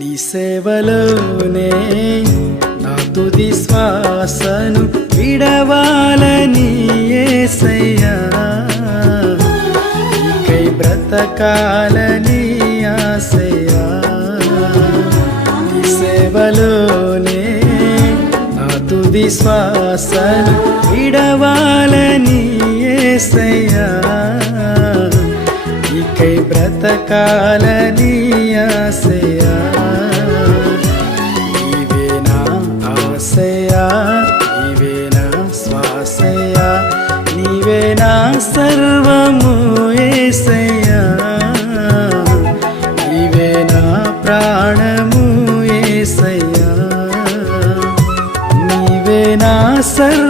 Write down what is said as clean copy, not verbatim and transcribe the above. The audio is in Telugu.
నీ సేవలోనే నా తుది శ్వాసను విడవాలని యేసయ్యా, నీకై బ్రతకాలని ఆశయ్యా. నీ సేవలోనే నా తుది శ్వాసను విడవాలని యేసయ్యా, నీకై బ్రతకాలని ఆశయా. నీవే నా ఆశయా, నీవే నా శ్వాసయా, నీవే నా సర్వము యేసయ్యా, నీవే నా ప్రాణము యేసయ్యా, నీవే నా సర్వ